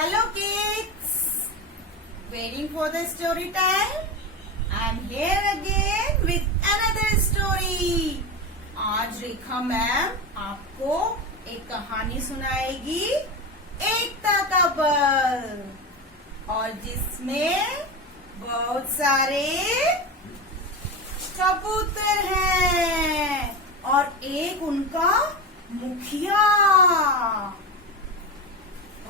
Hello kids, waiting for the story time? I'm here again with another story. आज रेखा ma'am आपको एक कहानी सुनाएगी, एकता का बल, और जिसमें बहुत सारे कबूतर हैं और एक उनका मुखिया।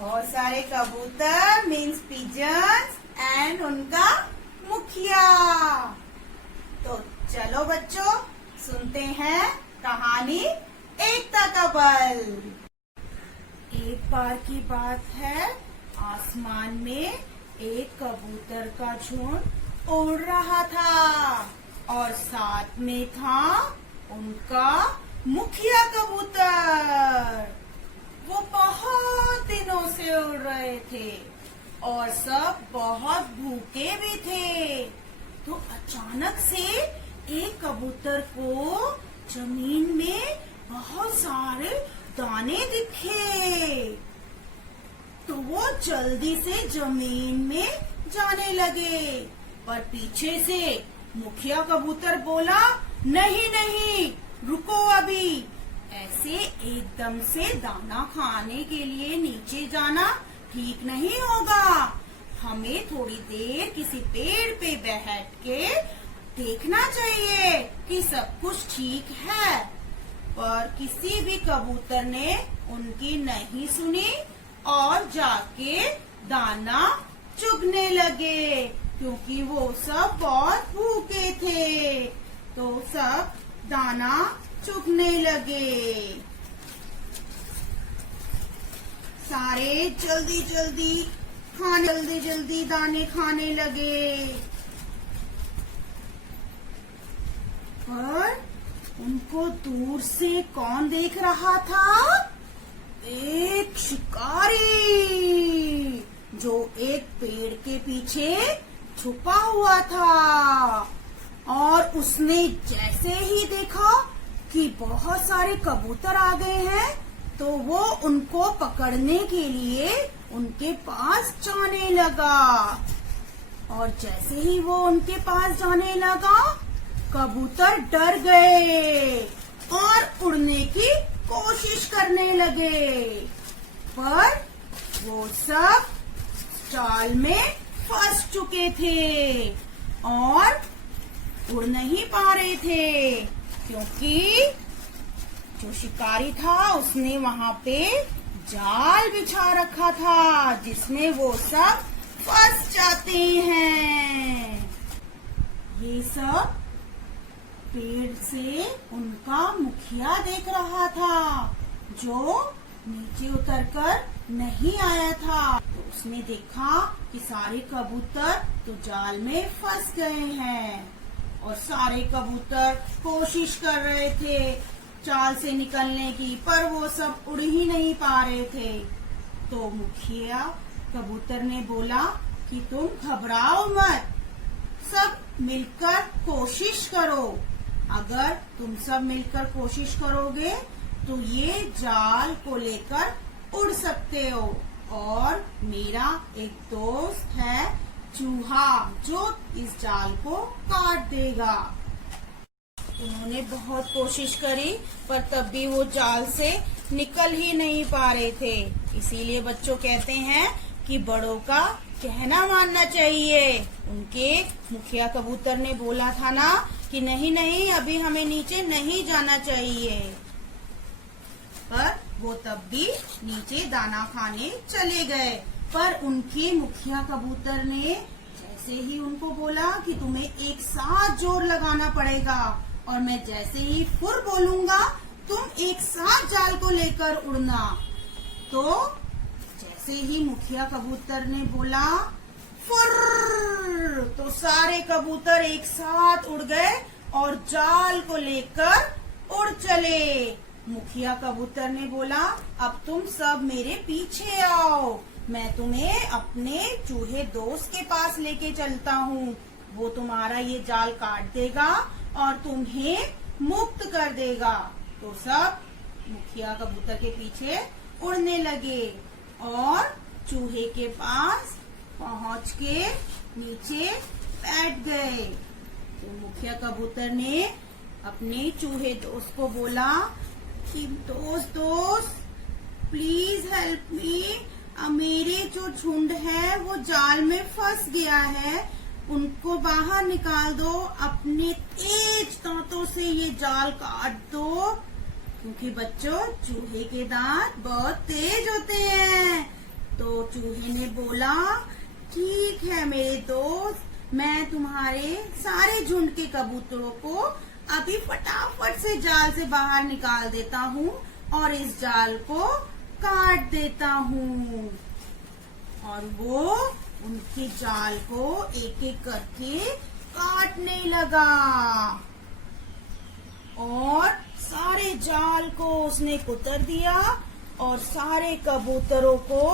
बहुत सारे कबूतर मीन्स पिजन्स एंड उनका मुखिया। तो चलो बच्चों सुनते हैं कहानी एकता का बल। एक बार की बात है, आसमान में एक कबूतर का झुंड उड़ रहा था और साथ में था उनका मुखिया कबूतर। वो बहुत दिनों से उड़ रहे थे और सब बहुत भूखे भी थे। तो अचानक से एक कबूतर को जमीन में बहुत सारे दाने दिखे। तो वो जल्दी से जमीन में जाने लगे, पर पीछे से मुखिया कबूतर बोला, नहीं नहीं रुको, अभी ऐसे एकदम से दाना खाने के लिए नीचे जाना ठीक नहीं होगा। हमें थोड़ी देर किसी पेड़ पे बैठ के देखना चाहिए कि सब कुछ ठीक है। पर किसी भी कबूतर ने उनकी नहीं सुनी और जाके दाना चुगने लगे, क्योंकि वो सब बहुत भूखे थे। तो सब दाना चुगने लगे। सारे जल्दी जल्दी दाने खाने लगे। पर उनको दूर से कौन देख रहा था? एक शिकारी जो एक पेड़ के पीछे छुपा हुआ था। और उसने जैसे ही देखा कि बहुत सारे कबूतर आ गए हैं, तो वो उनको पकड़ने के लिए उनके पास जाने लगा। और जैसे ही वो उनके पास जाने लगा, कबूतर डर गए और उड़ने की कोशिश करने लगे। पर वो सब जाल में फंस चुके थे और उड़ नहीं पा रहे थे, क्योंकि जो शिकारी था उसने वहां पे जाल बिछा रखा था, जिसमें वो सब फंस जाते हैं। ये सब पेड़ से उनका मुखिया देख रहा था, जो नीचे उतरकर नहीं आया था। तो उसने देखा कि सारे कबूतर तो जाल में फंस गए हैं और सारे कबूतर कोशिश कर रहे थे जाल से निकलने की, पर वो सब उड़ ही नहीं पा रहे थे। तो मुखिया कबूतर ने बोला कि तुम घबराओ मत, सब मिलकर कोशिश करो। अगर तुम सब मिलकर कोशिश करोगे तो ये जाल को लेकर उड़ सकते हो। और मेरा एक दोस्त है चूहा, जो इस जाल को काट देगा। उन्होंने बहुत कोशिश करी, पर तब भी वो जाल से निकल ही नहीं पा रहे थे। इसीलिए बच्चों कहते हैं कि बड़ों का कहना मानना चाहिए। उनके मुखिया कबूतर ने बोला था ना कि नहीं नहीं अभी हमें नीचे नहीं जाना चाहिए, पर वो तब भी नीचे दाना खाने चले गए। पर उनके मुखिया कबूतर ने जैसे ही उनको बोला कि तुम्हें एक साथ जोर लगाना पड़ेगा, और मैं जैसे ही फुर बोलूंगा तुम एक साथ जाल को लेकर उड़ना। तो जैसे ही मुखिया कबूतर ने बोला फुर, तो सारे कबूतर एक साथ उड़ गए और जाल को लेकर उड़ चले। मुखिया कबूतर ने बोला, अब तुम सब मेरे पीछे आओ, मैं तुम्हें अपने चूहे दोस्त के पास लेके चलता हूँ। वो तुम्हारा ये जाल काट देगा और तुम्हें मुक्त कर देगा। तो सब मुखिया कबूतर के पीछे उड़ने लगे और चूहे के पास पहुंच के नीचे बैठ गए। तो मुखिया कबूतर ने अपने चूहे दोस्त को बोला कि दोस्त प्लीज हेल्प मी, मेरे जो झुंड है वो जाल में फंस गया है, उनको बाहर निकाल दो, अपने तेज दांतों से ये जाल काट दो, क्योंकि बच्चों चूहे के दांत बहुत तेज होते हैं। तो चूहे ने बोला ठीक है मेरे दोस्त, मैं तुम्हारे सारे झुंड के कबूतरों को अभी फटाफट से जाल से बाहर निकाल देता हूँ और इस जाल को काट देता हूँ। और वो उनके जाल को एक एक करके काटने लगा और सारे जाल को उसने कुतर दिया और सारे कबूतरों को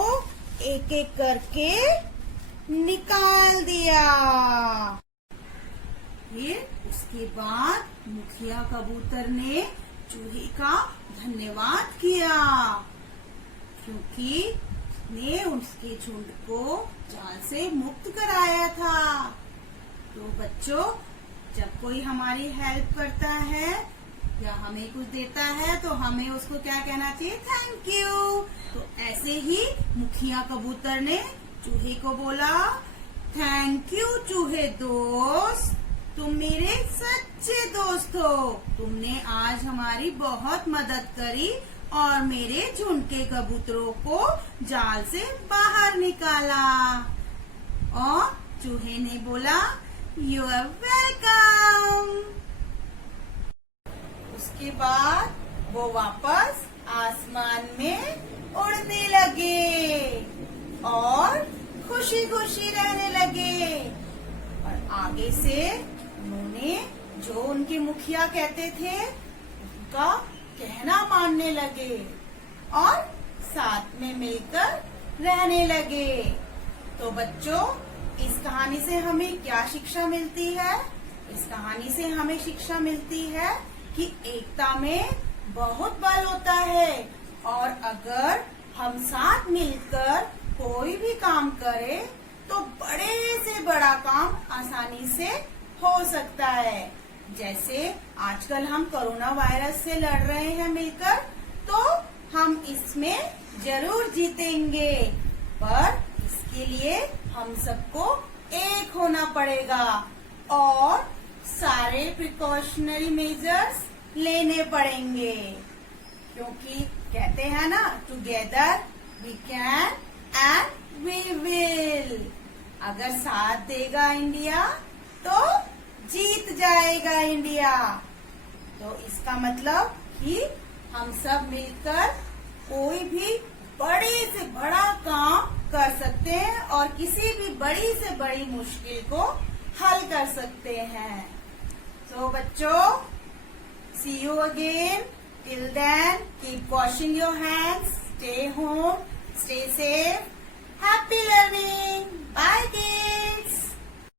एक एक करके निकाल दिया। फिर उसके बाद मुखिया कबूतर ने चूहे का धन्यवाद किया, क्योंकि उसने उसके झुंड को जाल से मुक्त कराया था। तो बच्चों, जब कोई हमारी हेल्प करता है या हमें कुछ देता है तो हमें उसको क्या कहना चाहिए? Thank you. तो ऐसे ही मुखिया कबूतर ने चूहे को बोला थैंक यू चूहे दोस्त, तुम मेरे सच्चे दोस्त हो, तुमने आज हमारी बहुत मदद करी और मेरे झुंड के कबूतरों को जाल से बाहर निकाला। और चूहे ने बोला यू आर वेलकम। उसके बाद वो वापस आसमान में उड़ने लगे और खुशी खुशी रहने लगे। और आगे से उन्होंने जो उनके मुखिया कहते थे उनका कहना मानने लगे और साथ में मिलकर रहने लगे। तो बच्चों, इस कहानी से हमें क्या शिक्षा मिलती है? इस कहानी से हमें शिक्षा मिलती है कि एकता में बहुत बल होता है और अगर हम साथ मिलकर कोई भी काम करें तो बड़े से बड़ा काम आसानी से हो सकता है। जैसे आजकल हम कोरोना वायरस से लड़ रहे हैं मिलकर, तो हम इसमें जरूर जीतेंगे, पर इसके लिए हम सबको एक होना पड़ेगा और सारे प्रिकॉशनरी मेजर्स लेने पड़ेंगे, क्योंकि कहते हैं ना together we can and we will. अगर साथ देगा इंडिया तो जीत जाएगा इंडिया। तो इसका मतलब कि हम सब मिलकर कोई भी बड़े से बड़ा काम कर सकते हैं और किसी भी बड़ी से बड़ी मुश्किल को हल कर सकते हैं। तो बच्चों, see you again. Till then, keep washing your hands, stay home, stay safe, happy learning. Bye kids.